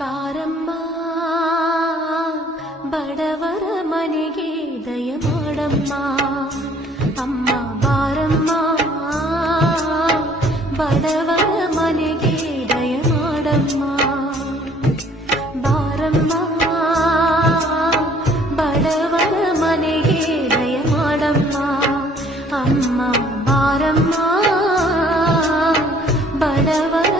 ಬಾರಮ್ಮ ಬಡವರ ಮನೆಗೆ ದಯ ಮಾಡಮ್ಮ ಅಮ್ಮ ಬಾರಮ್ಮ ಬಡವರ ಮನೆಗೆ ದಯ ಮಾಡಮ್ಮ ಬಾರಮ್ಮ ಬಡವರ ಮನೆಗೆ ದಯ ಮಾಡಮ್ಮ ಅಮ್ಮ ಬಾರಮ್ಮ ಬಡವರ